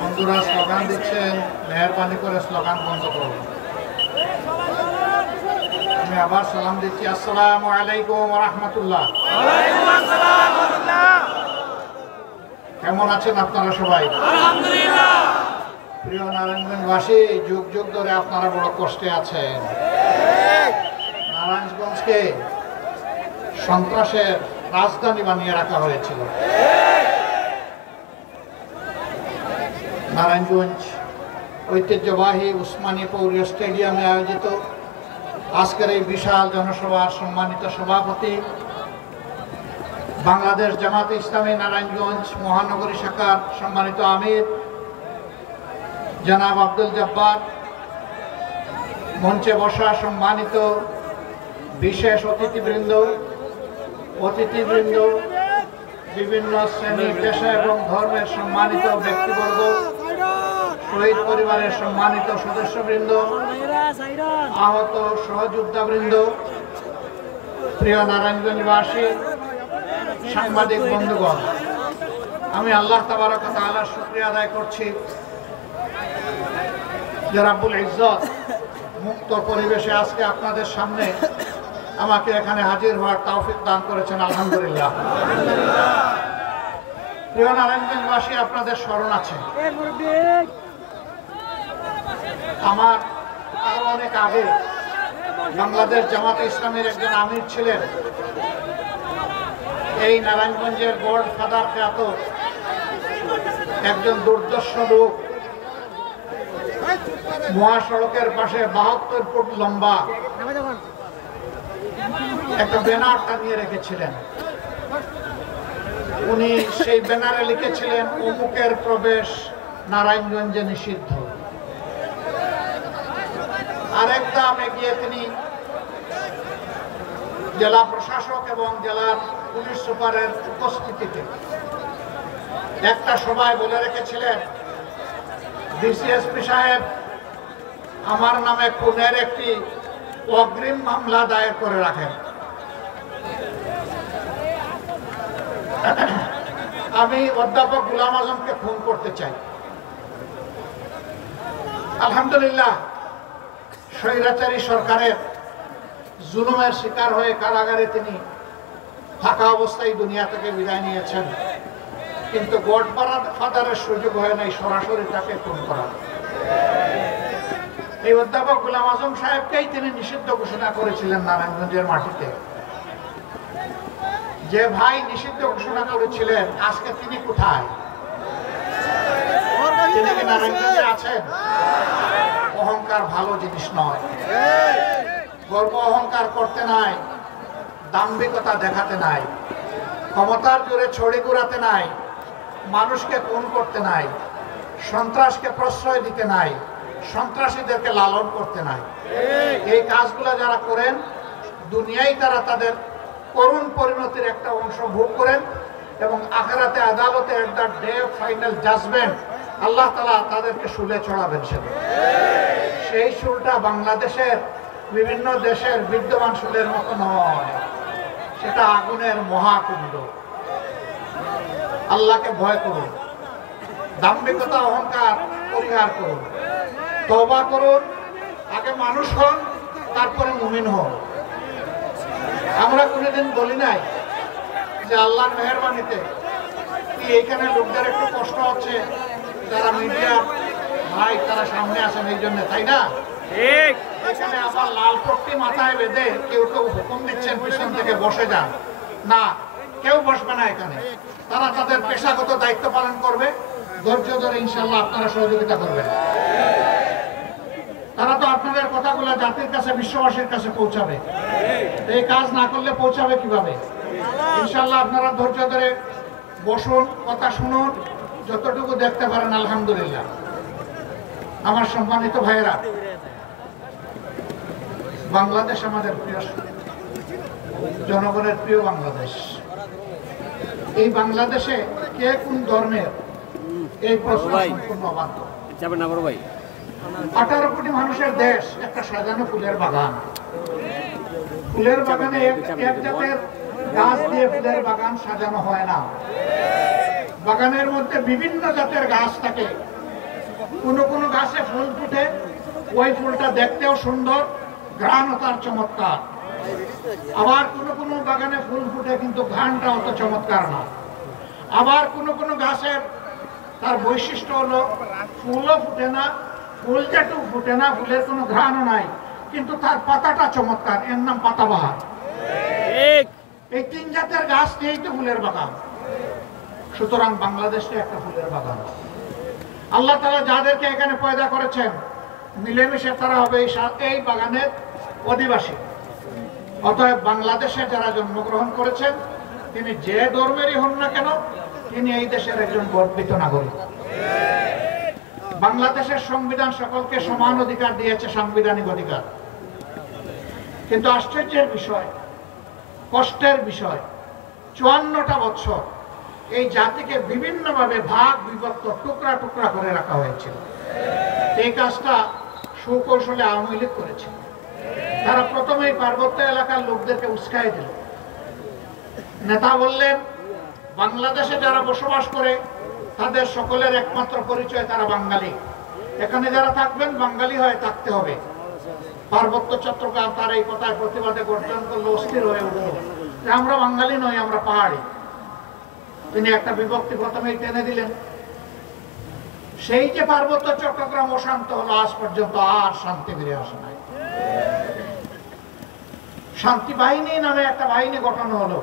বন্ধুরা স্লোগান দিচ্ছেন, মেহরবানি করে স্লোগান বন্ধ করুন। আমি আবার সালাম দিচ্ছি, আসসালামু আলাইকুম ওয়া রাহমাতুল্লাহ। কেমন আছেন আপনারা সবাই? আলহামদুলিল্লাহ। প্রিয় নারায়ণগঞ্জবাসী, যুগ যুগ ধরে আপনারা বড় কষ্টে আছেন। নারায়ণগঞ্জকে সন্ত্রাসের রাজধানী বানিয়ে রাখা হয়েছিল। নারায়ণগঞ্জ ঐতিহ্যবাহী উসমানী পৌর স্টেডিয়ামে আয়োজিত আজকের এই বিশাল জনসভার সম্মানিত সভাপতি, বাংলাদেশ জামাতে ইসলামী নারায়ণগঞ্জ মহানগরী শাখার সম্মানিত আমির জনাব আব্দুল জব্বার, মঞ্চে বসা সম্মানিত বিশেষ অতিথিবৃন্দ, বিভিন্ন শ্রেণী পেশা এবং ধর্মের সম্মানিত ব্যক্তিবর্গ, শহীদ পরিবারের সম্মানিত সদস্যবৃন্দ, আহত সহযোদ্ধাবৃন্দ, প্রিয় নারায়ণগঞ্জবাসী, সাংবাদিক বন্ধুগণ, আমি আল্লাহ তাবারক ওয়া তাআলার শুকরিয়া আদায় করছি যে রাব্বুল ইজ্জত মুক্ত পরিবেশে আজকে আপনাদের সামনে আমাকে এখানে হাজির হওয়ার তৌফিক দান করেছেন। আলহামদুলিল্লাহ। প্রিয় নারায়ণগঞ্জবাসী, আপনাদের স্মরণ আছে আমার আরো অনেক আগে বাংলাদেশ জামাতে ইসলামের একজন আমির ছিলেন। এই নারায়ণগঞ্জের গড ফাদার খ্যাত একজন দুর্দর্শ লোক মহাসড়কের পাশে 72 ফুট লম্বা একটা ব্যানার টানিয়ে রেখেছিলেন। উনি সেই ব্যানারে লিখেছিলেন, অমুকের প্রবেশ নারায়ণগঞ্জে নিষিদ্ধ। আরেক ধাপ এগিয়ে তিনি জেলা প্রশাসক এবং জেলার পুলিশ সুপারের উপস্থিতিতে একটা সভায় বলে রেখেছিলেন, ডিসিএসপি সাহেব, আমার নামে খুনের একটি অগ্রিম মামলা দায়ের করে রাখেন। আমি অধ্যাপক গোলাম আজমকে ফোন করতে চাই। আলহামদুলিল্লাহ, স্বৈরাচারী সরকারের জুলুমের শিকার হয়ে কারাগারে তিনি থাকা অবস্থায় দুনিয়া থেকে বিদায় নিয়েছেন, কিন্তু গড ফাদারের সুযোগ হয় নাই সরাসরি তাকে ফোন করা। এই অধ্যাপক গোলাম আজম সাহেবকেই তিনি নিষিদ্ধ ঘোষণা করেছিলেন নারায়ণগঞ্জের মাটিতে। যে ভাই নিষিদ্ধ ঘোষণা করেছিলেন, আজকে তিনি কোথায়? তিনি কি নারায়ণগঞ্জে আছেন? অহংকার ভালো জিনিস নয়। গর্ব অহংকার করতে নাই, দাম্ভিকতা দেখাতে নাই, ক্ষমতার জোরে ছড়ি ঘুরাতে নাই, মানুষকে খুন করতে নাই, সন্ত্রাসকে প্রশ্রয় দিতে নাই, সন্ত্রাসীদেরকে লালন করতে নাই। এই কাজগুলো যারা করেন, দুনিয়ায় তারা তাদের করুণ পরিণতির একটা অংশ ভোগ করেন এবং আখিরাতে আদালতে at the day of final judgement Allah তাআলা তাদেরকে শুলে চড়াবেন। সেই শুলটা বাংলাদেশের বিভিন্ন দেশের বিদ্যমান শুলের মতো নয়, সেটা আগুনের মহাকুণ্ড। আল্লাহকে ভয় করুন, দাম্ভিকতা অহংকার পরিহার করুন, তওবা করুন, আগে মানুষ হন, তারপরে মুমিন হন। আমরা কোনোদিন বলি নাই যে আল্লাহর মেহেরবানিতে কি এখানে লোকদের একটু কষ্ট হচ্ছে, যারা মিডিয়া ভাই তারা সামনে আসেন এই জন্য, তাই না? এখানে আবার লাল পট্টি মাথায় বেঁধে কেউ কেউ হুকুম দিচ্ছেন পিছন থেকে বসে যান, না, কেউ বসবে না এখানে। তারা তাদের পেশাগত দায়িত্ব পালন করবে, ধৈর্য ধরে ইনশাল্লাহ আপনারা সহযোগিতা করবেন। তারা তো আপনাদের কথাগুলো জাতির কাছে, বিশ্ববাসীর কাছে পৌঁছাবে। এই কাজ না করলে পৌঁছাবে কিভাবে? ইনশাল্লাহ আপনারা ধৈর্য ধরে বসুন, কথা শুনুন, যতটুকু দেখতে পারেন। আলহামদুলিল্লাহ। আমার সম্মানিত ভাইয়েরা, বাংলাদেশ আমাদের প্রিয় জনগণের প্রিয় বাংলাদেশ। এই বাংলাদেশে কে কোন ধর্মের, এই প্রশ্ন সম্পূর্ণ অবাধ্য। 18 কোটি মানুষের দেশ, একটা সাজানো ফুলের বাগান। ফুলের বাগানে এক জাতের গাছ দিয়ে ফুলের বাগান সাজানো হয় না। বাগানের মধ্যে বিভিন্ন জাতের গাছ থাকে। কোনো কোনো গাছে ফুল ফুটে, ওই ফুলটা দেখতেও সুন্দর, ঘ্রাণও তার চমৎকার। আবার কোনো কোনো বাগানে ফুল ফুটে কিন্তু ঘ্রাণটা অত চমৎকার না। আবার কোনো কোনো গাছের তার বৈশিষ্ট্য হলো ফুলও ফুটে না, ফুল যেটুকু ফুটে না, ফুলের কোনো ঘ্রাণও নাই, কিন্তু তার পাতাটা চমৎকার, এর নাম পাতাবাহার। এই তিন জাতের গাছ নিয়েই তো ফুলের বাগান। সুতরাং বাংলাদেশে একটা ফুলের বাগান। আল্লাহ তাআলা যাদেরকে এখানে পয়দা করেছেন, মিলেমিশে তারা হবে এই বাগানের অধিবাসী। অতএব বাংলাদেশে যারা জন্মগ্রহণ করেছেন, তিনি যে ধর্মেরই হন না কেন, তিনি এই দেশের একজন গর্বিত নাগরিক। বাংলাদেশের সংবিধান সকলকে সমান অধিকার দিয়েছে, সাংবিধানিক অধিকার। কিন্তু আশ্চর্যের বিষয়, কষ্টের বিষয়, 54টা বছর এই জাতিকে বিভিন্নভাবে ভাগ বিভক্ত, টুকরা টুকরা করে রাখা হয়েছিল। এই কাজটা সুকৌশলে আওয়ামী লীগ করেছে। তারা প্রথমেই পার্বত্য এলাকার লোকদেরকে উস্কাই দিল। নেতা বললেন, বাংলাদেশে যারা বসবাস করে তাদের সকলের একমাত্র পরিচয় তারা বাঙালি। এখানে যারা থাকবেন বাঙালি হয়ে থাকতে হবে। পার্বত্য চট্টগ্রাম তার এই কথায় প্রতিবাদে গর্জন করলে অস্থির হয়ে উঠল যে আমরা বাঙালি নই, আমরা পাহাড়ি। তিনি একটা বিভক্তি প্রথমেই টেনে দিলেন। সেই যে পার্বত্য চট্টগ্রাম অশান্ত হলো, আজ পর্যন্ত আর শান্তি ফিরে আসে নাই। শান্তি বাহিনী নামে একটা বাহিনী গঠন হলো,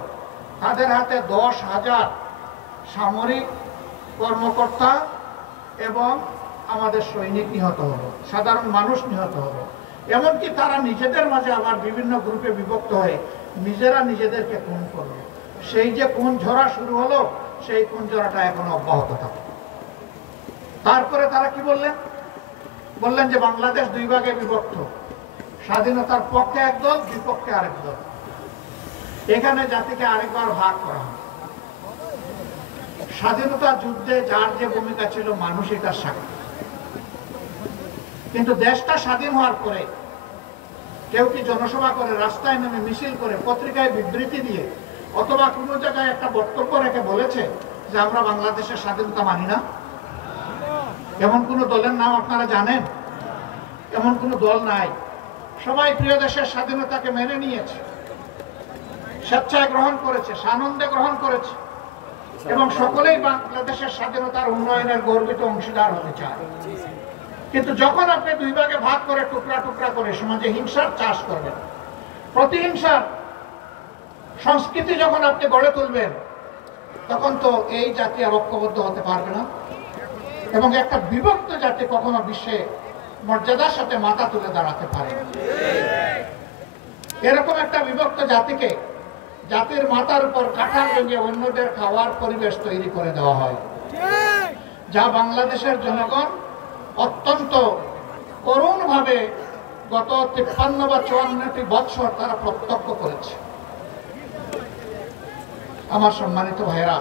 তাদের হাতে 10,000 সামরিক কর্মকর্তা এবং আমাদের সৈনিক নিহত হলো, সাধারণ মানুষ নিহত হলো। এমনকি তারা নিজেদের মাঝে আবার বিভিন্ন গ্রুপে বিভক্ত হয়ে নিজেরা নিজেদেরকে খুন করলো। সেই যে খুন ঝরা শুরু হলো, সেই খুন ঝরাটা এখনো অব্যাহত থাকে। তারপরে তারা কি বললেন? বললেন যে বাংলাদেশ দুই ভাগে বিভক্ত, স্বাধীনতার পক্ষে একদল, বিপক্ষে আরেক দল। এখানে জাতিকে আরেকবার ভাগ করা হয়। স্বাধীনতা যুদ্ধে যার যে ভূমিকা ছিল, মানুষই তার সাক্ষী। কিন্তু দেশটা স্বাধীন হওয়ার পরে কেউ কি জনসভা করে, রাস্তায় নেমে মিছিল করে, পত্রিকায় বিবৃতি দিয়ে, অথবা কোনো জায়গায় একটা বক্তব্য রেখে বলেছে যে আমরা বাংলাদেশের স্বাধীনতা মানি না? এমন কোন দলের নাম আপনারা জানেন? এমন কোন দল নাই। সবাই প্রিয় দেশের স্বাধীনতাকে মেনে নিয়েছে, স্বেচ্ছায় গ্রহণ করেছে, সানন্দে গ্রহণ করেছে, এবং সকলেই বাংলাদেশের স্বাধীনতার উন্নয়নের গর্বিত অংশীদার হতে চায়। কিন্তু যখন আপনি দুই ভাগে ভাগ করে, টুকরা টুকরা করে সমাজে হিংসার চাষ করবেন, প্রতিহিংসার সংস্কৃতি যখন আপনি গড়ে তুলবেন, তখন তো এই জাতি আর ঐক্যবদ্ধ হতে পারবে না। এবং একটা বিভক্ত জাতি কখনো বিশ্বে মর্যাদার সাথে মাথা তুলে দাঁড়াতে পারে। এরকম একটা বিভক্ত জাতিকে, জাতির মাথার উপর কাঁঠাল ভেঙে অন্যদের খাওয়ার পরিবেশ তৈরি করে দেওয়া হয়, যা বাংলাদেশের জনগণ অত্যন্ত করুণভাবে গত 53 বা 54টি বছর তারা প্রত্যক্ষ করেছে। আমার সম্মানিত ভাইরা,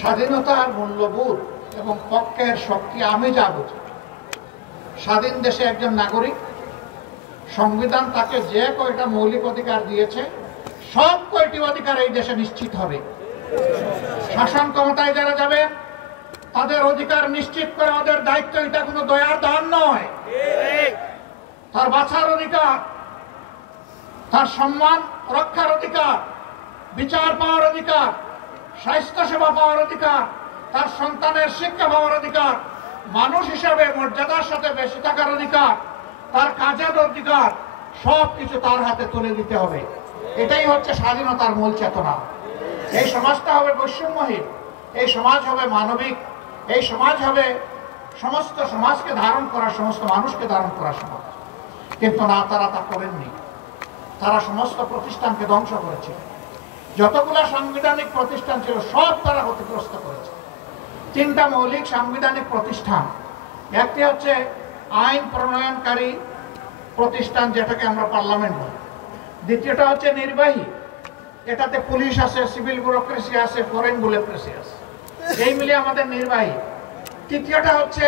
স্বাধীনতার মূল্যবোধ এবং পক্ষের শক্তি আমি যা বুঝি, স্বাধীন দেশে একজন নাগরিক, সংবিধান তাকে যে কয়টা মৌলিক অধিকার দিয়েছে, সব কয়টি অধিকার এই দেশে নিশ্চিত হবে। শাসন ক্ষমতায় যারা যাবে তাদের অধিকার নিশ্চিত করে ওদের দায়িত্ব। এটা কোনো দয়ার দান নয়। তার বাঁচার অধিকার, তার সম্মান রক্ষার অধিকার, বিচার পাওয়ার অধিকার, স্বাস্থ্য সেবা পাওয়ার অধিকার, তার সন্তানের শিক্ষা পাওয়ার অধিকার, মানুষ হিসেবে মর্যাদার সাথে বেঁচে থাকার অধিকার, তার কাজের অধিকার, সব কিছু তার হাতে তুলে দিতে হবে। এটাই হচ্ছে স্বাধীনতার মূল চেতনা। এই সমাজটা হবে বৈষম্যহীন, এই সমাজ হবে মানবিক, এই সমাজ হবে সমস্ত সমাজকে ধারণ করা, সমস্ত মানুষকে ধারণ করা সমাজ। কিন্তু না, তারা তা করেননি। তারা সমস্ত প্রতিষ্ঠানকে ধ্বংস করেছে। যতগুলো সাংবিধানিক প্রতিষ্ঠান ছিল সব তারা ক্ষতিগ্রস্ত করেছে। 3টা মৌলিক সাংবিধানিক প্রতিষ্ঠান, একটি হচ্ছে আইন প্রণয়নকারী প্রতিষ্ঠান, যেটাকে আমরা পার্লামেন্ট বলি। দ্বিতীয়টা হচ্ছে নির্বাহী, এটাতে পুলিশ আছে, সিভিল ব্যুরোক্রেসি আছে, ফরেন ব্যুরোক্রেসি আছে, এই মিলিয়ে আমাদের নির্বাহী। তৃতীয়টা হচ্ছে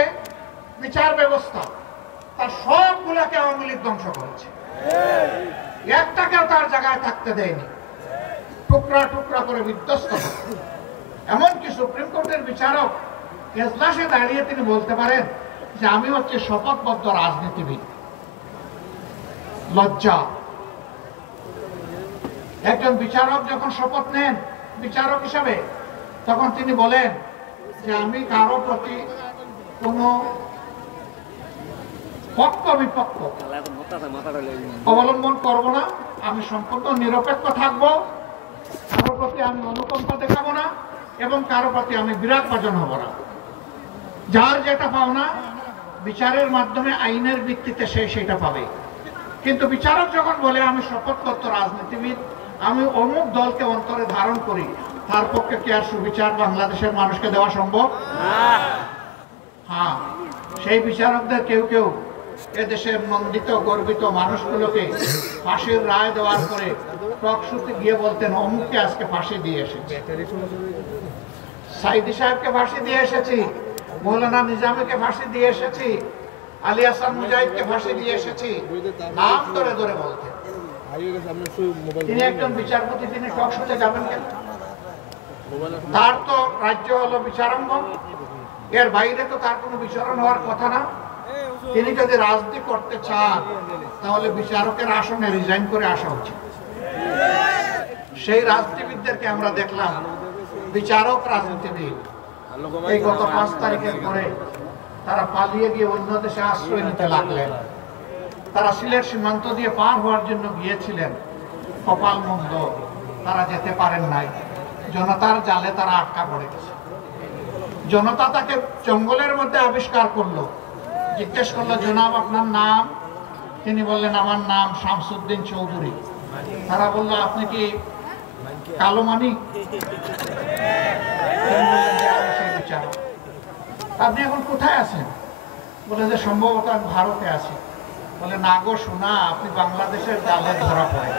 বিচার ব্যবস্থা, তার সবগুলোকে আওয়ামী লীগ ধ্বংস করেছে। একটাকেও তার জায়গায় থাকতে দেয়নি, টুকরা টুকরা করে বিধ্বস্ত। সুপ্রিম কোর্টের বিচারক এজলাসে দাঁড়িয়ে তিনি বলতে পারেন যে আমি হচ্ছে শপথবদ্ধ রাজনীতিবিদ? লজ্জা। একজন বিচারক যখন শপথ নেন বিচারক হিসাবে, তখন তিনি বলেন যে আমি কারো প্রতি কোনো পক্ষ বিপক্ষ অবলম্বন করব না, আমি সম্পূর্ণ নিরপেক্ষ থাকবো, কারো প্রতি আমি অনুকম্পা দেখাবো না এবং কারো প্রতি আমি বিরাট ভাজন হব না। যার যেটা পাওনা বিচারের মাধ্যমে আইনের ভিত্তিতে সে সেটা পাবে। কিন্তু বিচারক যখন বলে আমি শপথবদ্ধ রাজনীতিবিদ, আমি অমুক দলকে অন্তরে ধারণ করি, তার পক্ষে কি আর সুবিচার বাংলাদেশের মানুষকে দেওয়া সম্ভব? হ্যাঁ, সেই বিচারকদের কেউ কেউ এদেশের নন্দিত গর্বিত মানুষগুলোকে ফাঁসির রায় দেওয়ার পরে টকশোতে গিয়ে বলতেন অমুককে আজকে ফাঁসি দিয়ে এসেছি, সাইদি সাহেবকে ফাঁসি দিয়ে এসেছি, মৌলানা নিজামীকে ফাঁসি দিয়ে এসেছি, আলী হাসান মুজাহিদকে ফাঁসি দিয়ে এসেছি, নাম ধরে ধরে বলতেন। তিনি একজন বিচারপতি, তিনি টকশোতে যাবেন কেন? তার তো রাজ্য হলো বিচারাঙ্গন, এর বাইরে তো তার কোনো বিচারণ হওয়ার কথা না। তিনি যদি রাজনীতি করতে চান তাহলে বিচারকের আসনে রিজাইন করে আসা উচিত। সেই রাজনীতিবিদদেরকে আমরা দেখলাম বিচারক রাজনীতিবিদ, এই গত 5 তারিখের পরে তারা পালিয়ে গিয়ে অন্য দেশে আশ্রয় নিতে লাগলেন। তারা সিলেট সীমান্ত দিয়ে পার হওয়ার জন্য গিয়েছিলেন, কপাল মন্দ, তারা যেতে পারেন নাই, জনতার জালে তারা আটকা পড়ে গেছে। জনতা তাকে জঙ্গলের মধ্যে আবিষ্কার করলো, জিজ্ঞেস করলো জনাব আপনার নাম? তিনি বললেন আমার নাম শামসুদ্দিন চৌধুরী। তারা বললো আপনি কি কালো মানিক? আপনি এখন কোথায় আছেন? বলে যে সম্ভবত আমি ভারতে আছি। বলে না গো শোনা, আপনি বাংলাদেশের জালে ধরা পড়ে।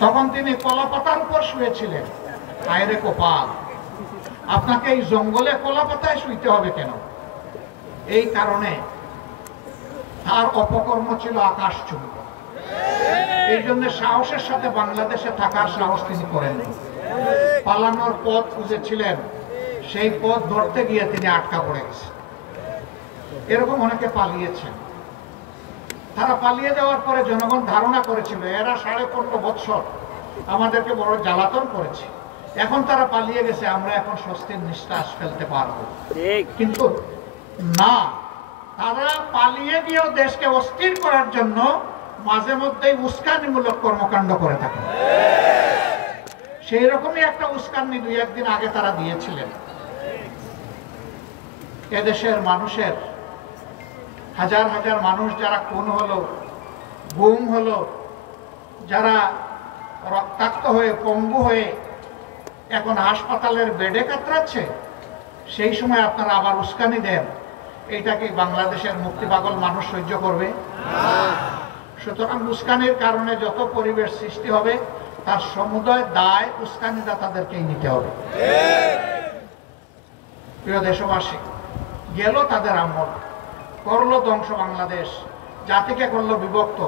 তখন তিনি কলাপাতার উপর শুয়েছিলেন। আয়রে কপাল, আপনাকে এই জঙ্গলে কলাপাতায় শুইতে হবে কেন? এই কারণে তার অপকর্ম ছিল আকাশচুম্বী। এই জন্য সাহসের সাথে বাংলাদেশে থাকার সাহস তিনি করেননি। পালানোর পথ খুঁজেছিলেন, সেই পথ ধরতে গিয়ে তিনি আটকা পড়ে গেছেন। এরকম অনেকে পালিয়েছেন। তারা পালিয়ে যাওয়ার পরে জনগণ ধারণা করেছিল এরা 15.5 বছর আমাদেরকে বড় জ্বালাতন করেছে, এখন তারা পালিয়ে গেছে, আমরা এখন স্বস্তির নিঃশ্বাস ফেলতে পারবো। কিন্তু না, তারা পালিয়ে গিয়েও দেশকে অস্থির করার জন্য মাঝে মধ্যেই উস্কানিমূলক কর্মকাণ্ড করে থাকে। সেই রকমই একটা উস্কানি 2-1 দিন আগে তারা দিয়েছিলেন। এদেশের মানুষের হাজার হাজার মানুষ যারা খুন হলো, গুম হলো, যারা রক্তাক্ত হয়ে পঙ্গু হয়ে এখন হাসপাতালের বেডে কাতরাচ্ছে, সেই সময় আপনারা আবার উস্কানি দেন। এটা কি বাংলাদেশের মুক্তি পাগল মানুষ সহ্য করবে? সুতরাং উস্কানির কারণে যত পরিবেশ সৃষ্টি হবে তার সমুদয় দায় উস্কানিদাতাদেরকেই নিতে হবে। প্রিয় দেশবাসী, গেল তাদের আমল, করলো ধ্বংস বাংলাদেশ, জাতিকে করলো বিভক্ত।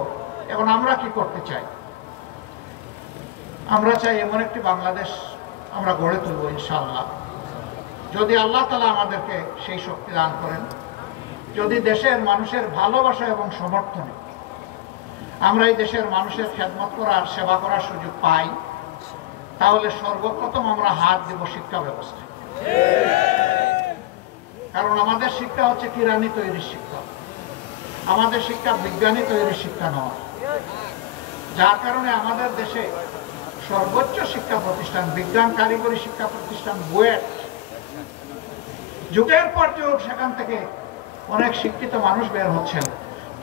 এখন আমরা কি করতে চাই? আমরা চাই এমন একটি বাংলাদেশ আমরা গড়ে তুলব ইনশাআল্লাহ, যদি আল্লাহ তাআলা আমাদেরকে সেই শক্তি দান করেন। যদি দেশের মানুষের ভালোবাসা এবং সমর্থনে আমরা এই দেশের মানুষের খেদমত করার, সেবা করার সুযোগ পাই, তাহলে সর্বপ্রথম আমরা হাত দেব শিক্ষা ব্যবস্থায়। কারণ আমাদের শিক্ষা হচ্ছে কিরানি তৈরির শিক্ষা, আমাদের শিক্ষা বিজ্ঞানী তৈরির শিক্ষা নয়। যার কারণে আমাদের দেশে সর্বোচ্চ শিক্ষা প্রতিষ্ঠান, বিজ্ঞান কারিগরি শিক্ষা প্রতিষ্ঠান, বুয়েট, যুগের পর যুগ সেখান থেকে অনেক শিক্ষিত মানুষ বের হচ্ছেন,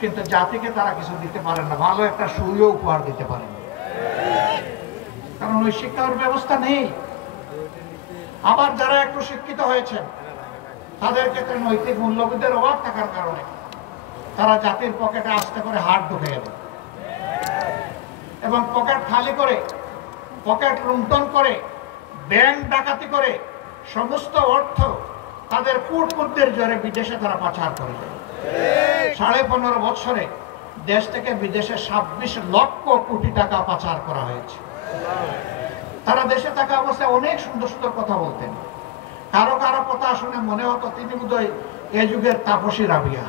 কিন্তু জাতিকে তারা কিছু দিতে পারেন না, ভালো একটা সুযোগ উপহার দিতে পারেন না, কারণ ওই শিক্ষার ব্যবস্থা নেই। আবার যারা একটু শিক্ষিত হয়েছেন তাদের ক্ষেত্রে নৈতিক মূল্যবোধের অভাব থাকার কারণে তারা জাতির পকেটে আস্তে করে হাত ঢুকে গেল এবং পকেট খালি করে, পকেট লুণ্ঠন করে, ব্যাংক ডাকাতি করে সমস্ত অর্থ তাদের কূটপুত্রের জোরে বিদেশে তারা পাচার করে যায়। 15.5 বছরে দেশ থেকে বিদেশে 26 লক্ষ কোটি টাকা পাচার করা হয়েছে। তারা দেশে থাকা অবস্থায় অনেক সুন্দর সুন্দর কথা বলতেন। কারো কারো কথা শুনে মনে হতো তিনি বোধহয় এ যুগের তাপসী রাবিয়া,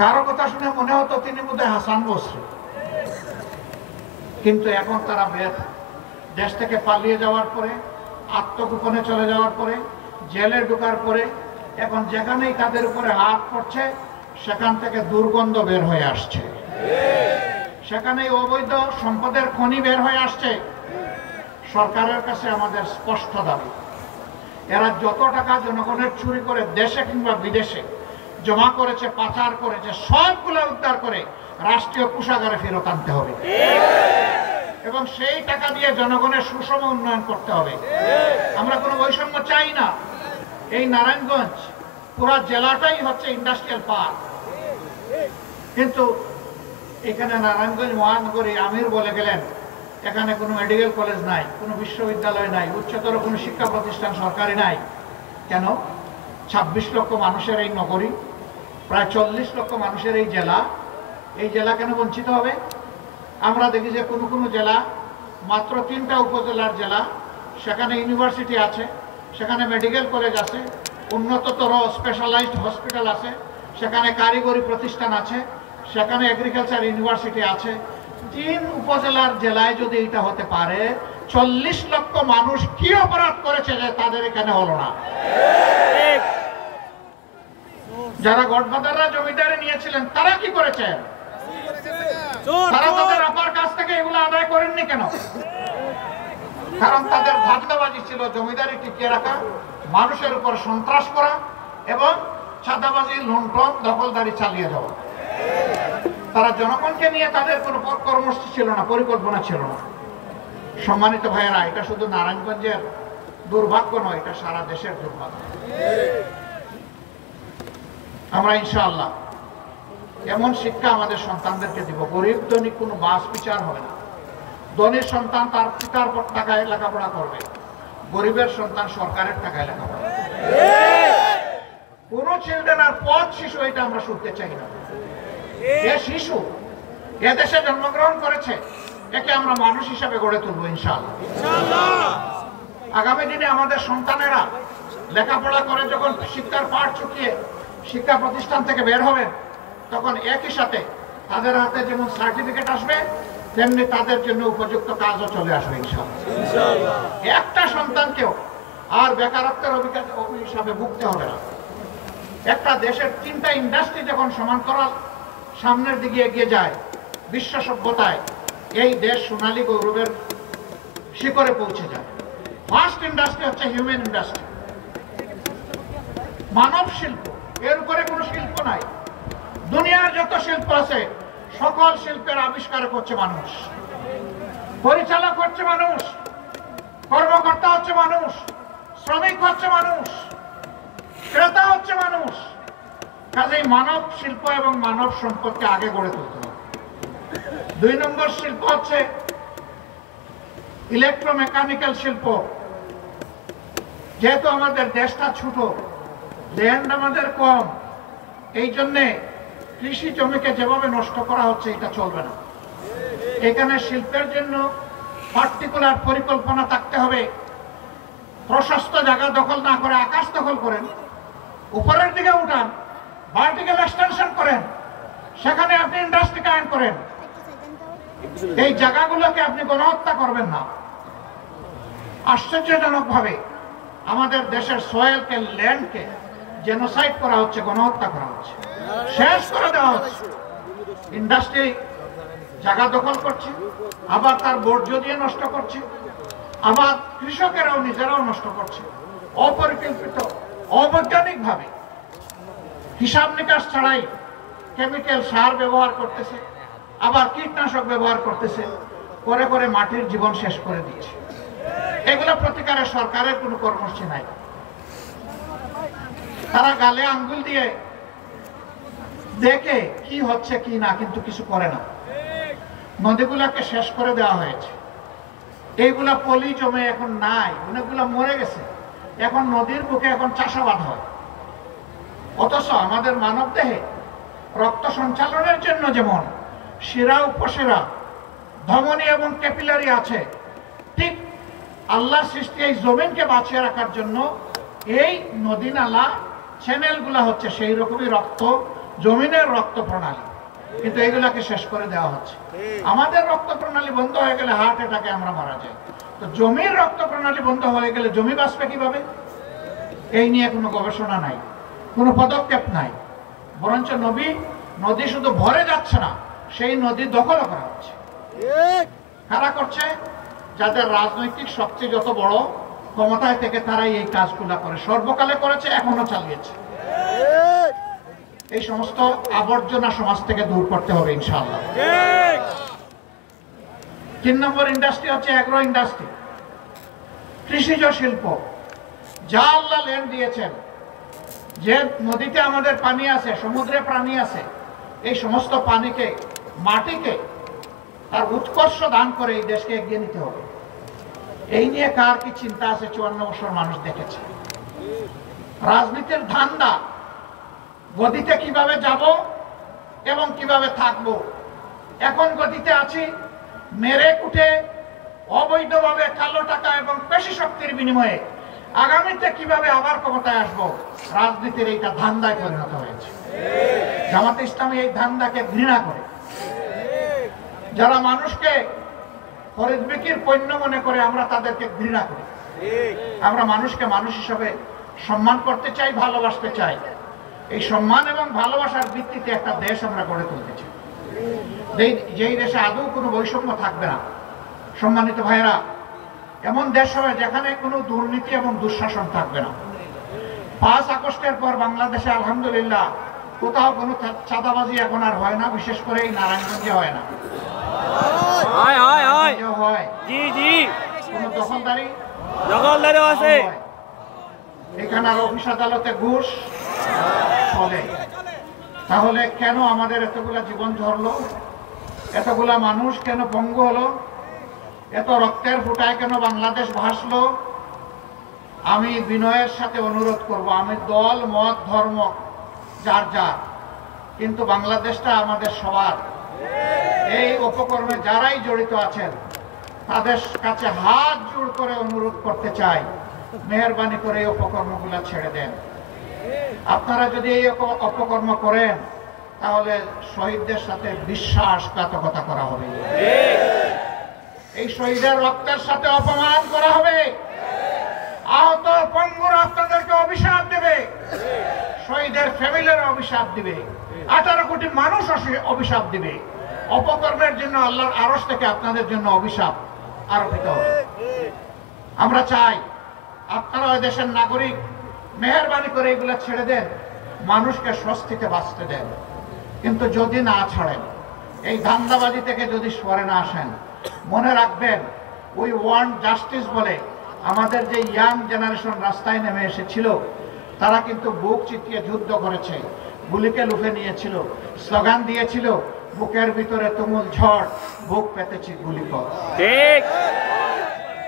কারো কথা শুনে মনে হতো তিনি বোধহয় হাসান বসরি। কিন্তু এখন তারা দেশ থেকে পালিয়ে যাওয়ার পরে, আত্মগোপনে চলে যাওয়ার পরে, জেলে ঢোকার পরে এখন যেখানেই তাদের উপরে হাত পড়ছে সেখান থেকে দুর্গন্ধ বের হয়ে আসছে, সেখানেই অবৈধ সম্পদের খনি বের হয়ে আসছে। সরকারের কাছে আমাদের স্পষ্ট দাবি, এরা যত টাকা জনগণের চুরি করে দেশে কিংবা বিদেশে জমা করেছে, পাচার করেছে, সবগুলো উদ্ধার করে রাষ্ট্রীয় কোষাগারে ফেরত আনতে হবে এবং সেই টাকা দিয়ে জনগণের সুষম উন্নয়ন করতে হবে। আমরা কোনো বৈষম্য চাই না। এই নারায়ণগঞ্জ পুরো জেলাটাই হচ্ছে ইন্ডাস্ট্রিয়াল পার্ক, কিন্তু এখানে নারায়ণগঞ্জ মহানগরী আমির বলে গেলেন এখানে কোনো মেডিকেল কলেজ নাই, কোনো বিশ্ববিদ্যালয় নাই, উচ্চতর কোনো শিক্ষা প্রতিষ্ঠান সরকারি নাই। কেন? 26 লক্ষ মানুষের এই নগরী, প্রায় 40 লক্ষ মানুষের এই জেলা কেন বঞ্চিত হবে? আমরা দেখি যে কোনো কোনো জেলা, মাত্র 3টা উপজেলার জেলা, সেখানে ইউনিভার্সিটি আছে, সেখানে মেডিকেল কলেজ আছে, উন্নততর স্পেশালাইজড হসপিটাল আছে, সেখানে কারিগরি প্রতিষ্ঠান আছে, সেখানে এগ্রিকালচার ইউনিভার্সিটি আছে। 3 উপজেলার জেলায় যদি এটা হতে পারে, 40 লক্ষ মানুষ কি অপরাধ করেছে যে তাদের এখানে হলো না? যারা গডফাদাররা জমিদারি নিয়েছিলেন তারা কি করেছেন? তারা তাদের আপার কাছ থেকে এগুলো আদায় করেননি কেন? কারণ তাদের ধান্দাবাজি ছিল জমিদারি টিকিয়ে রাখা, মানুষের উপর সন্ত্রাস করা এবং চাঁদাবাজি, লুণ্ঠন, দখলদারি চালিয়ে যাওয়া। তারা জনগণকে নিয়ে তাদের কোনো কর্মসূচি ছিল না, পরিকল্পনা ছিল না। সম্মানিত ভাইয়েরা, এটা শুধু নারায়ণগঞ্জের দুর্ভাগ্য নয়, এটা সারা দেশের দুর্ভাগ্য। আমরা ইনশাআল্লাহ এমন শিক্ষা আমাদের সন্তানদেরকে দিব, গরিব ধনী কোনো বাস বিচার হবে না। ধনীর সন্তান তার পিতার টাকায় লেখাপড়া করবে, গরিবের সন্তান সরকারের টাকায় লেখাপড়া করবে। কোন চিলড্রেন আর পথ শিশু এটা আমরা শুনতে চাই না। এ শিশু এদেশে জন্মগ্রহণ করেছে, একে আমরা মানুষ হিসাবে গড়ে তুলবো ইনশাআল্লাহ। আগামী দিনে আমাদের সন্তানেরা লেখাপড়া করে যখন শিক্ষার পাঠ চুকিয়ে শিক্ষা প্রতিষ্ঠান থেকে বের হবে, তখন একই সাথে তাদের হাতে যেমন সার্টিফিকেট আসবে, তেমনি তাদের জন্য উপযুক্ত কাজও চলে আসবে ইনশাআল্লাহ। একটা সন্তানকেও আর বেকারত্বের হিসাবে ভুগতে হবে না। একটা দেশের 3টা ইন্ডাস্ট্রি যখন সমান্তরাল সামনের দিকে এগিয়ে যায় বিশ্ব সভ্যতায়, এই দেশ সোনালী গৌরবের শিখরে পৌঁছে যায়। ফার্স্ট ইন্ডাস্ট্রি হচ্ছে হিউম্যান ইন্ডাস্ট্রি, মানব শিল্প। এর উপরে কোনো শিল্প নাই। দুনিয়ার যত শিল্প আছে সকল শিল্পের আবিষ্কারক হচ্ছে মানুষ, পরিচালক হচ্ছে মানুষ, কর্মকর্তা হচ্ছে মানুষ, শ্রমিক হচ্ছে মানুষ, ক্রেতা হচ্ছে মানুষ। কাজেই মানব শিল্প এবং মানব সম্পদকে আগে গড়ে তুলতে হবে। 2 নম্বর শিল্প হচ্ছে ইলেকট্রোমেকানিক্যাল শিল্প। যেহেতু আমাদের দেশটা ছোট, ল্যান্ড আমাদের কম, এই জন্যে কৃষি জমিকে যেভাবে নষ্ট করা হচ্ছে এটা চলবে না। এখানে শিল্পের জন্য পার্টিকুলার পরিকল্পনা থাকতে হবে। প্রশস্ত জায়গা দখল না করে আকাশ দখল করেন, উপরের দিকে উঠান, ভার্টিক্যাল এক্সটেনশন করেন, সেখানে আপনি ইন্ডাস্ট্রি কায়েম করেন। এই জায়গাগুলোকে আপনি গণহত্যা করবেন না। আশ্চর্যজনক ভাবে আমাদের দেশের সয়েলকে, ল্যান্ডকে জেনোসাইড করা হচ্ছে, গণহত্যা করা হচ্ছে, শেষ করে দেওয়া হচ্ছে। ইন্ডাস্ট্রি জায়গা দখল করছে, আবার তার বর্জ্য দিয়ে নষ্ট করছে, আবার কৃষকেরাও নিজেরাও নষ্ট করছে। অপরিকল্পিত, অবৈজ্ঞানিক ভাবে, হিসাব নিকাশ ছাড়াই কেমিক্যাল সার ব্যবহার করতেছে, আবার কীটনাশক ব্যবহার করতেছে, করে করে মাটির জীবন শেষ করে দিচ্ছে। এগুলো প্রতিকারে সরকারের কোনো কর্মসূচি নাই। তারা গালে আঙ্গুল দিয়ে দেখে কি হচ্ছে কি না, কিন্তু কিছু করে না। নদীগুলাকে শেষ করে দেওয়া হয়েছে, এইগুলা পলি জমে এখন নাই, অনেকগুলা মরে গেছে। এখন নদীর বুকে এখন চাষাবাদ হয়। অথচ আমাদের মানব দেহে রক্ত সঞ্চালনের জন্য যেমন শিরা উপশিরা ধমনী এবং ক্যাপিলারি আছে, ঠিক আল্লাহ সৃষ্টি এই জমিনকে বাঁচিয়ে রাখার জন্য এই নদী নালা চ্যানেলগুলা হচ্ছে সেই রকমই রক্ত, জমিনের রক্ত প্রণালী, কিন্তু এগুলাকে শেষ করে দেওয়া হচ্ছে। আমাদের রক্ত প্রণালী বন্ধ হয়ে গেলে হার্ট অ্যাটাকে আমরা মারা যাই, তো জমির রক্ত প্রণালী বন্ধ হয়ে গেলে জমি বাঁচবে কিভাবে? এই নিয়ে কোনো গবেষণা নাই, কোনো পদক্ষেপ নাই, বরঞ্চ নদী শুধু ভরে যাচ্ছে না, সেই নদী দখল করা হচ্ছে। কারা করছে? যাদের রাজনৈতিক শক্তি যত বড়, ক্ষমতায় থেকে তারাই এই কাজগুলা করে, সর্বকালে করেছে, এখনো চালিয়েছে। এই সমস্ত আবর্জনা সমাজ থেকে দূর করতে হবে ইনশাআল্লাহ। 3 নম্বর ইন্ডাস্ট্রি হচ্ছে অ্যাগ্রো ইন্ডাস্ট্রি, কৃষিজ শিল্প। যা আল্লাহ ল্যান্ড দিয়েছেন, যে নদীতে আমাদের পানি আছে, সমুদ্রে প্রাণী আছে, এই সমস্ত পানিকে, মাটিকে তার উৎকর্ষ দান করে এই দেশকে এগিয়ে নিতে হবে। এই নিয়ে কার কি চিন্তা আছে 54 বছর মানুষ দেখেছে। রাজনীতির ধান্দা, গদিতে কিভাবে যাব এবং কিভাবে থাকব। এখন গদিতে আছি, মেরে কুটে অবৈধভাবে কালো টাকা এবং পেশি শক্তির বিনিময়ে আগামীতে কিভাবে আবার ক্ষমতায় আসবো, রাজনীতির এইটা ধান্দায় পরিণত হয়েছে। জামাতে ইসলামী এই ধান্দাকে ঘৃণা করে। যারা মানুষকে খরিদ বিক্রির পণ্য মনে করে, আমরা তাদেরকে ঘৃণা করি। আমরা মানুষকে মানুষ হিসাবে সম্মান করতে চাই, ভালোবাসতে চাই। এই সম্মান এবং ভালোবাসার ভিত্তিতে একটা দেশ আমরা গড়ে তুলতে চাই, যেই দেশে আদৌ কোনো বৈষম্য থাকবে না। সম্মানিত ভাইরা, এমন দেশ হবে যেখানে কোনো দুর্নীতি এবং দুঃশাসন থাকবে না। 5 আগস্টের পর বাংলাদেশে আলহামদুলিল্লাহ কোথাও কোনো চাঁদাবাজি এখন আর হয় না, বিশেষ করে এই নারায়ণগঞ্জে হয় না। কোনো দখলদারি আছে, এখানে আর অফিস আদালতে ঘুষ চলে। তাহলে কেন আমাদের এতগুলা জীবন ঝরলো, এতগুলা মানুষ কেন পঙ্গু হলো, এত রক্তের ফুটায় কেন বাংলাদেশ ভাসলো? আমি বিনয়ের সাথে অনুরোধ করব, আমি দল মত ধর্ম যার যার, কিন্তু বাংলাদেশটা আমাদের সবার। এই অপকর্মে যারাই জড়িত আছেন তাদের কাছে হাত জোড় করে অনুরোধ করতে চাই, মেহেরবানি করে এই অপকর্মগুলা ছেড়ে দেন। আপনারা যদি এই অপকর্ম করেন তাহলে শহীদদের সাথে বিশ্বাসঘাতকতা করা হবে, এই শহীদের রক্তের সাথে অপমান করা হবে, আহত পঙ্গুরা আপনাদেরকে অভিশাপ দেবে, শহীদের ফ্যামিলির অভিশাপ দিবে, 18 কোটি মানুষ অভিশাপ দিবে। অপকর্মের জন্য আল্লাহর আরশ থেকে আপনাদের জন্য অভিশাপ আরোপিত হবে। আমরা চাই আপনারা ওই দেশের নাগরিক, মেহেরবানি করে এগুলো ছেড়ে দেন, মানুষকে স্বস্তিতে বাঁচতে দেন। কিন্তু যদি না ছাড়েন, এই ধান্দাবাজি থেকে যদি সরে না আসেন, মনে রাখবেন উই ওয়ান্ট জাস্টিস বলে আমাদের যে ইয়াং জেনারেশন রাস্তায় নেমে এসেছিল, তারা কিন্তু বুক চিতিয়ে যুদ্ধ করেছে, গুলিকে লুফে নিয়েছিল, স্লোগান দিয়েছিল, বুকের ভিতরে তুমুল ঝড়, বুক পেতেছি গুলি কর। ঠিক।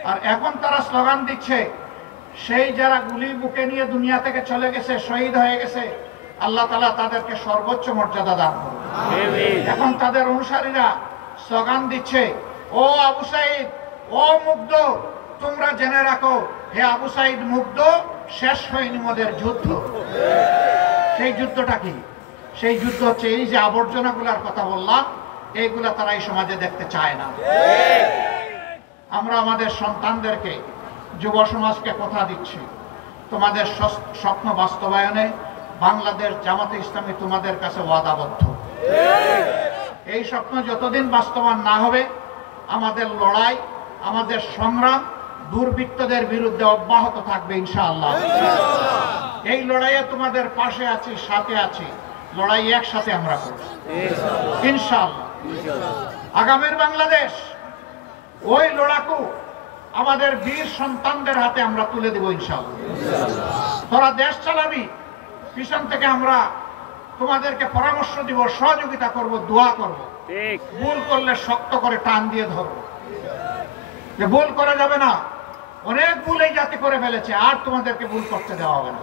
আর এখন তারা স্লোগান দিচ্ছে, সেই যারা গুলি বুকে নিয়ে দুনিয়া থেকে চলে গেছে, শহীদ হয়ে গেছে, আল্লাহ তাআলা তাদেরকে সর্বোচ্চ মর্যাদা দান করুন। এখন তাদের অনুসারীরা স্লোগান দিচ্ছে, ও আবু সাঈদ, ও মুগ্ধ, তোমরা জেনে রাখো, হে আবু সাঈদ মুগ্ধ, শেষ হয়নি মোদের যুদ্ধ। সেই যুদ্ধটা কি? সেই যুদ্ধ হচ্ছে এই যে আবর্জনাগুলার কথা বললাম, এইগুলা তারা এই সমাজে দেখতে চায় না। আমরা আমাদের সন্তানদেরকে, যুব সমাজকে কথা দিচ্ছি, তোমাদের স্বপ্ন বাস্তবায়নে বাংলাদেশ জামাতে ইসলামী তোমাদের কাছে ওয়াদাবদ্ধ। এই স্বপ্ন যতদিন বাস্তবায়ন না হবে, আমাদের লড়াই, আমাদের সংগ্রাম দুর্বৃত্তদের বিরুদ্ধে অব্যাহত থাকবে ইনশাআল্লাহ। এই লড়াইয়ে তোমাদের পাশে আছি, সাথে আছি, লড়াই একসাথে আমরা করব ইনশাআল্লাহ। আগামীর বাংলাদেশ, ওই লড়াকু আমাদের বীর সন্তানদের হাতে আমরা তুলে দেব ইনশাআল্লাহ। তোরা দেশ চালাবি, পিছন থেকে আমরা তোমাদেরকে পরামর্শ দিব, সহযোগিতা করব, দোয়া করব। ভুল করলে শক্ত করে টান দিয়ে ধরব, যে ভুল করা যাবে না, অনেক ভুল এই জাতি করে ফেলেছে, আর তোমাদেরকে ভুল করতে দেওয়া হবে না।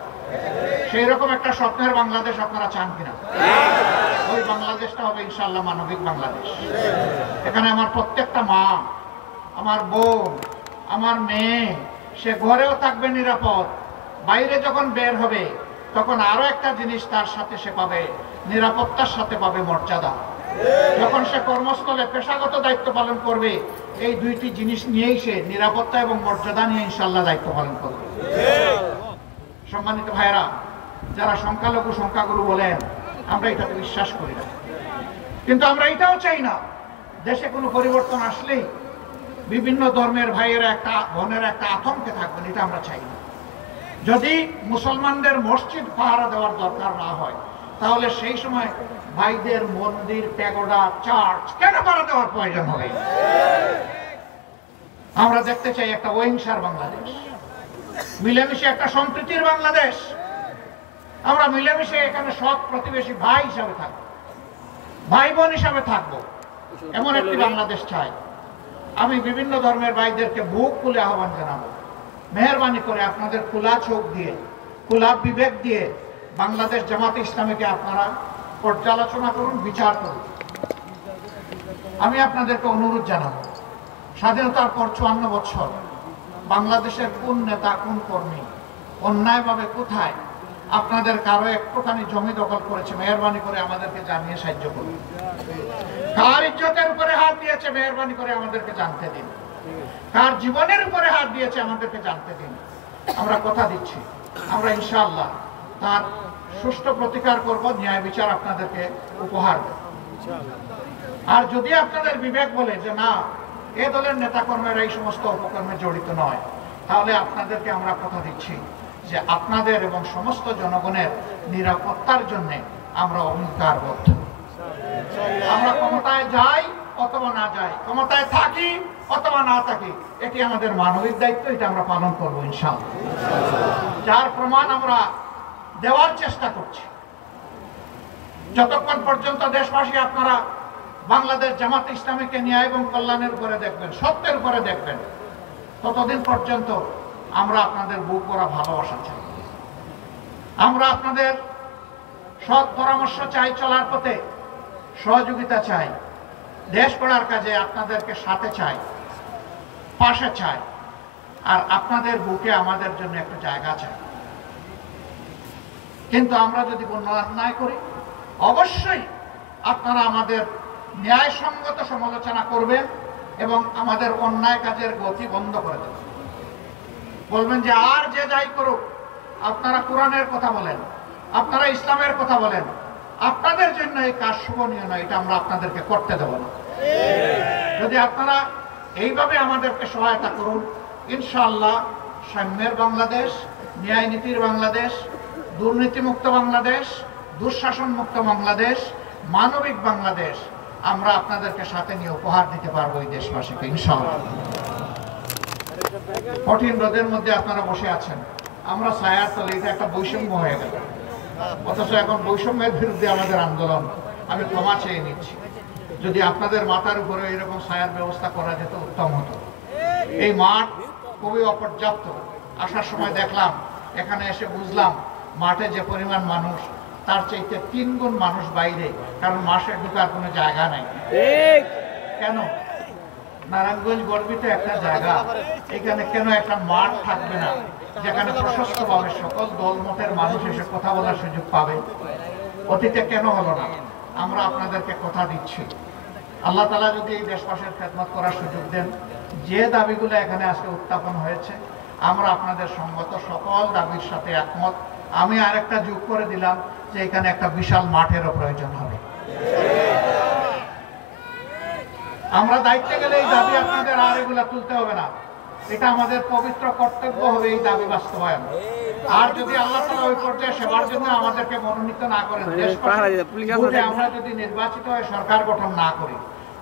সেই রকম একটা স্বপ্নের বাংলাদেশ আপনারা চান কিনা? ওই বাংলাদেশটা হবে ইনশাআল্লাহ মানবিক বাংলাদেশ। এখানে আমার প্রত্যেকটা মা, আমার বোন, আমার মেয়ে, সে ঘরেও থাকবে নিরাপদ, বাইরে যখন বের হবে তখন আরো একটা জিনিস তার সাথে সে পাবে, নিরাপত্তার সাথে পাবে মর্যাদা। যখন সে কর্মস্থলে পেশাগত দায়িত্ব পালন করবে, এই দুইটি জিনিস নিয়েই সে নিরাপত্তা এবং মর্যাদা নিয়ে ইনশাআল্লাহ দায়িত্ব পালন করবে। সম্মানিত ভাইরা, যারা সংখ্যালঘু সংখ্যাগুরু বলেন, আমরা এটাতে বিশ্বাস করি না, কিন্তু আমরা এটাও চাই না দেশে কোনো পরিবর্তন আসলেই বিভিন্ন ধর্মের ভাইয়েরা একটা বোনেরা একটা আতঙ্কে থাকবেন, এটা আমরা চাই না। যদি মুসলমানদের মসজিদ পাহারা দেওয়ার দরকার না হয়, তাহলে সেই সময় ভাইদের মন্দির, প্যাগোডা, চার্চ কেন পাহারা দেওয়ার প্রয়োজন হবে? আমরা দেখতে চাই একটা অহিংসার বাংলাদেশ, মিলেমিশে একটা সম্প্রীতির বাংলাদেশ। আমরা মিলেমিশে এখানে সৎ প্রতিবেশী ভাই হিসাবে থাকবো, ভাই বোন হিসাবে থাকবো, এমন একটি বাংলাদেশ চাই। আমি বিভিন্ন ধর্মের ভাইদেরকে বুক খুলে আহ্বান জানাবো, মেহেরবানি করে আপনাদের খোলা চোখ দিয়ে, খোলা বিবেক দিয়ে বাংলাদেশ জামাতে ইসলামীকে আপনারা পর্যালোচনা করুন, বিচার করুন। আমি আপনাদেরকে অনুরোধ জানাবো, স্বাধীনতার পর 54 বছর বাংলাদেশের কোন নেতা, কোন কর্মী অন্যায়ভাবে কোথায় আপনাদের কারো একটুখানি জমি দখল করেছে, মেহেরবানি করে আমাদেরকে জানিয়ে সাহায্য করুন। কার ইজ্জতের উপরে হাত দিয়েছে, মেহেরবানি করে আমাদেরকে জানতে দিন। কার জীবনের উপরে হাত দিয়েছে, আমাদেরকে জানতে দিন। আমরা কথা দিচ্ছি, আমরা ইনশাআল্লাহ তার সুষ্ঠু প্রতিকার করব, ন্যায় বিচার আপনাদেরকে উপহার দেব। আর যদি আপনাদের বিবেক বলে যে না, এ দলের নেতাকর্মীরা এই সমস্ত অপকর্মে জড়িত নয়, তাহলে আপনাদেরকে আমরা কথা দিচ্ছি যে আপনাদের এবং সমস্ত জনগণের নিরাপত্তার জন্য আমরা অঙ্গীকারবদ্ধ। আমরা ক্ষমতায় যাই অথবা না যাই, ক্ষমতায় থাকি অথবা না থাকি, এটি আমাদের মানবিক দায়িত্ব, এটা আমরা পালন করবো ইনশাআল্লাহ। যার প্রমাণ আমরা দেওয়ার চেষ্টা করছি। যতক্ষণ পর্যন্ত দেশবাসী আপনারা বাংলাদেশ জামাতে ইসলামীকে ন্যায় এবং কল্যাণের উপরে দেখবেন, সত্যের উপরে দেখবেন, ততদিন পর্যন্ত আমরা আপনাদের বুক ভরা ভালোবাসা চাই। আমরা আপনাদের সৎ পরামর্শ চাই, চলার পথে সহযোগিতা চাই, দেশ গড়ার কাজে আপনাদেরকে সাথে চাই, পাশে চাই। আর আপনাদের বুকে আমাদের জন্য একটা জায়গা চাই। কিন্তু আমরা যদি কোনো অন্যায় করি, অবশ্যই আপনারা আমাদের ন্যায়সঙ্গত সমালোচনা করবেন এবং আমাদের অন্যায় কাজের গতি বন্ধ করে দেবেন। বলবেন যে আর যে যাই করুক, আপনারা কোরআনের কথা বলেন, আপনারা ইসলামের কথা বলেন, আপনাদের জন্য এই কাজ শোভনীয় নয়, এটা আমরা আপনাদেরকে করতে দেব না। যদি আপনারা এইভাবে আমাদেরকে সহায়তা করুন, ইনশাআল্লাহ সাম্যের বাংলাদেশ, ন্যায় নীতির বাংলাদেশ, দুর্নীতিমুক্ত বাংলাদেশ, দুঃশাসন মুক্ত বাংলাদেশ, মানবিক বাংলাদেশ আমরা আপনাদেরকে সাথে নিয়ে উপহার দিতে পারবো এই দেশবাসীকে ইনশাআল্লাহ। কঠিন রোদের মধ্যে আপনারা বসে আছেন, আমরা ছায়ার তলে, এটা একটা বৈষম্য হয়ে গেল। অথচ এখন বৈষম্যের বিরুদ্ধে আমাদের আন্দোলন। আমি ক্ষমা চেয়ে নিচ্ছি, যদি আপনাদের মাথার উপরে এরকম ছায়ার ব্যবস্থা করা যেত উত্তম হতো। এই মাঠ খুবই অপর্যাপ্ত। আসার সময় দেখলাম, এখানে এসে বুঝলাম মাঠে যে পরিমাণ মানুষ, তার চাইতে 3 গুণ মানুষ বাইরে, কারণ মাঠে ঢোকার কোনো জায়গা নেই। কেন? নারায়ণগঞ্জ গর্বিত একটা জায়গা, এখানে কেন একটা মাঠ থাকবে না যেখানে প্রশস্তভাবে সকল দলমতের মানুষ এসে কথা বলার সুযোগ পাবে? অতীতে কেন হলো না? আমরা আপনাদেরকে কথা দিচ্ছি, আল্লাহ তাআলা যদি এই দেশবাসীর খেদমত করার সুযোগ দেন, যে দাবিগুলো এখানে আজকে উত্থাপন হয়েছে, আমরা আপনাদের সঙ্গত সকল দাবির সাথে একমত। আমি আরেকটা যোগ করে দিলাম যে এখানে একটা বিশাল মাঠেরও প্রয়োজন হবে। আমরা দায়িত্বে গেলে এই দাবি আপনাদের আর এগুলা তুলতে হবে না, এটা আমাদের পবিত্র কর্তব্য হবে এই দাবি বাস্তবায়ন। আর যদি আল্লাহ তাআলা ওই পর্যায়ে সেবার জন্য আমাদেরকে মনোনীত না করেন, আমরা যদি নির্বাচিত হয়ে সরকার গঠন না করি,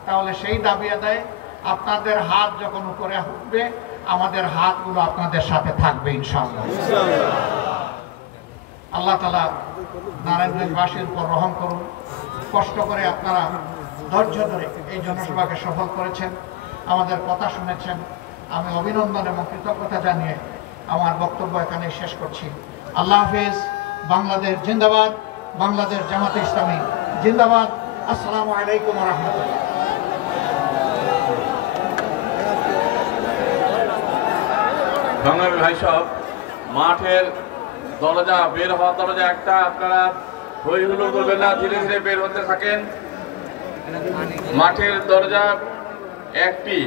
তাহলে সেই দাবি আদায়ে আপনাদের হাত যখন উপরে উঠবে, আমাদের হাতগুলো আপনাদের সাথে থাকবে ইনশাআল্লাহ। আল্লাহ তাআলা নারায়ণগঞ্জবাসীর উপর রহম করুন। কষ্ট করে আপনারা ধৈর্য ধরে এই জনসভাকে সফল করেছেন, আমাদের কথা শুনেছেন। আমি অভিনন্দন এবং কৃতজ্ঞতা জানিয়ে আমার বক্তব্য এখানে শেষ করছি। আল্লাহ হাফেজ। বাংলাদেশ জিন্দাবাদ, বাংলাদেশ জামাতে ইসলামী জিন্দাবাদ। আসসালামু আলাইকুম ওয়া রাহমাতুল্লাহ। সংগ্রামী ভাই সব, মাঠের দরজা, বের হওয়ার দরজা একটা, আপনারা হই হুল্লোড় করবেন না, ধীরে ধীরে বের হতে থাকেন। মাঠের দরজা একটি।